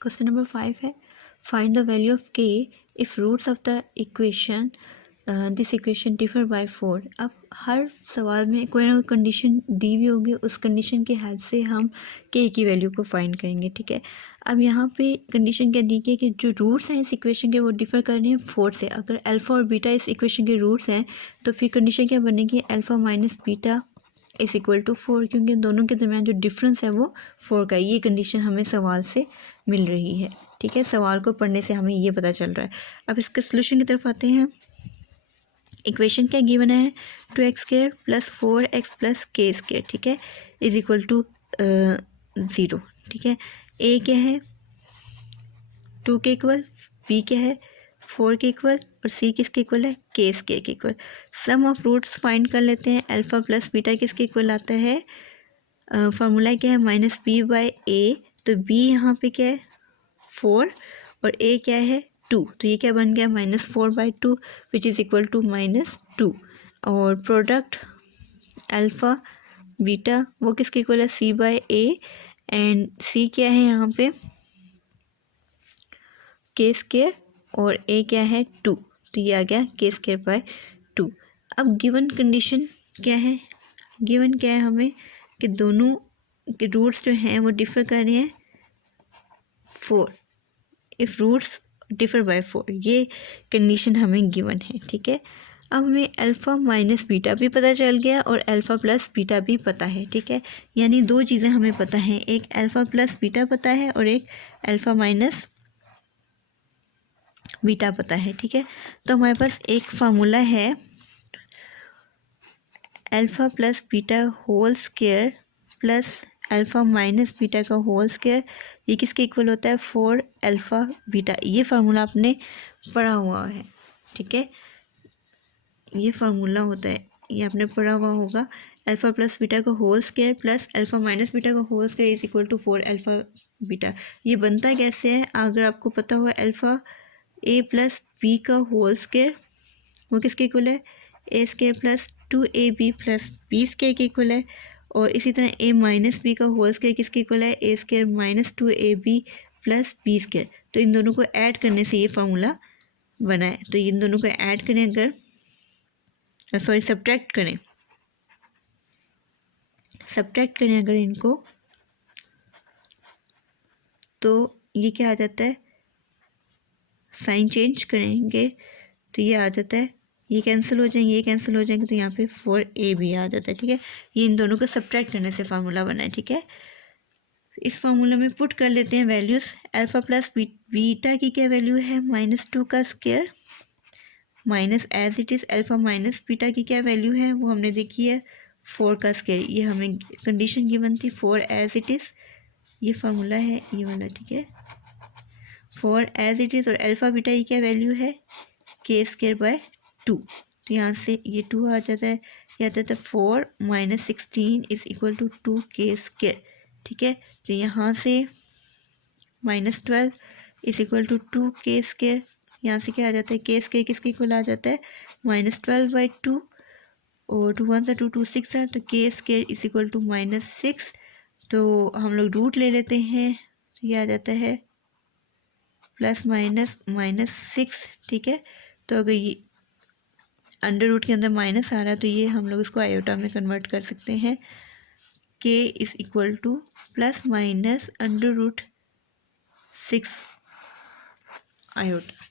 Question number 5 है, find the value of K if roots of the equation this equation differ by 4। अब हर सवाल में कोई ना कोई कंडीशन दी हुई होगी, उस कंडीशन की हेल्प से हम के की वैल्यू को फाइंड करेंगे। ठीक है, अब यहाँ पे कंडीशन क्या दी गई कि जो रूट्स हैं इस इक्वेशन के वो डिफर कर रहे हैं 4 से। अगर अल्फ़ा और बीटा इस इक्वेशन के रूट्स हैं तो फिर कंडीशन क्या बनेगी, alpha minus beta is equal to 4, क्योंकि दोनों के दरमियान जो डिफरेंस है वो 4 का है। ये कंडीशन हमें सवाल से मिल रही है। ठीक है, सवाल को पढ़ने से हमें ये पता चल रहा है। अब इसके सोल्यूशन की तरफ आते हैं। इक्वेशन क्या गिवन है, 2x² प्लस 4x प्लस के स्क्वायर, ठीक है, इज इक्वल टू 0। ठीक है, ए क्या है 2 के इक्वल, बी क्या है 4 के इक्वल और सी किसके इक्वल है के स्क्वायर के equal. Sum of roots find कर लेते हैं। अल्फ़ा प्लस बीटा किसके इक्वल आता है, फार्मूला क्या है माइनस बी बाई ए। तो बी यहाँ पे क्या है 4 और ए क्या है 2, तो ये क्या बन गया -4/2 विच इज़ इक्वल टू -2। और प्रोडक्ट अल्फ़ा बीटा वो किसके इक्वल है सी बाई ए, एंड सी क्या है यहाँ पे के स्क्वायर और ए क्या है 2, तो ये आ गया के स्क्वायर बाय 2। अब गिवन कंडीशन क्या है, गिवन क्या है हमें कि दोनों के रूट्स जो हैं वो डिफर कर रहे हैं 4, इफ़ रूट्स डिफर बाय 4, ये कंडीशन हमें गिवन है। ठीक है, अब हमें अल्फ़ा माइनस बीटा भी पता चल गया और अल्फ़ा प्लस बीटा भी पता है। ठीक है, यानी दो चीज़ें हमें पता हैं, एक अल्फ़ा प्लस बीटा पता है और एक अल्फ़ा माइनस बीटा पता है। ठीक है, तो हमारे पास एक फार्मूला है alpha plus beta whole square plus alpha minus beta का होल स्क्वायर, ये किसके इक्वल होता है 4 अल्फ़ा बीटा। ये फार्मूला आपने पढ़ा हुआ है। ठीक है, ये फार्मूला होता है, ये आपने पढ़ा हुआ होगा। अल्फ़ा प्लस बीटा का whole square plus alpha minus beta का whole square is equal to 4 alpha beta. ये बनता कैसे है, अगर आपको पता हो अल्फ़ा ए प्लस बी का होल स्क्वायर वो किसके इक्वल है A square plus 2ab plus B square के इक्वल है, और इसी तरह ए माइनस बी का होल स्क्वायर किसके इक्वल है A square minus 2ab plus B square. तो इन दोनों को ऐड करने से ये फार्मूला बना है। तो इन दोनों को ऐड करें, अगर सब्ट्रैक्ट करें अगर इनको, तो ये क्या आ जाता है, साइन चेंज करेंगे तो ये आ जाता है, ये कैंसिल हो जाएंगे, ये कैंसिल हो जाएंगे, तो यहाँ पे 4ab आ जाता है। ठीक है, ये इन दोनों को सब्ट्रैक्ट करने से फार्मूला बना है। ठीक है, इस फार्मूला में पुट कर लेते हैं वैल्यूज़। अल्फ़ा प्लस बीटा की क्या वैल्यू है -2 का square minus as it is alpha minus beta की क्या वैल्यू है वो हमने देखी है 4 का स्क्वायर। ये हमें कंडीशन गिवन थी 4 एज इट इज़, ये फार्मूला है ये वाला। ठीक है, 4 एज इट इज़ और अल्फ़ा बीटा की क्या वैल्यू है के स्क्वायर बाय 2, तो यहाँ से ये 2 आ जाता है, ये आता था 4 माइनस 16 इज़ इक्वल टू 2 के स्क्वायर। ठीक है, तो यहाँ से -12 इज़ इक्वल टू 2 के स्क्वायर, यहाँ से क्या आ जाता है के स्क्वायर किसके इक्वल आ जाता है -12/2, और 2 1 2 2 6 है, तो के स्क्वायर इज इक्वल टू -6। तो हम लोग रूट ले लेते हैं, तो ये आ जाता है प्लस माइनस -6। ठीक है, तो अगर ये अंडर रूट के अंदर माइनस आ रहा है तो ये हम लोग इसको आयोटा में कन्वर्ट कर सकते हैं, के is equal two plus minus √6 iota.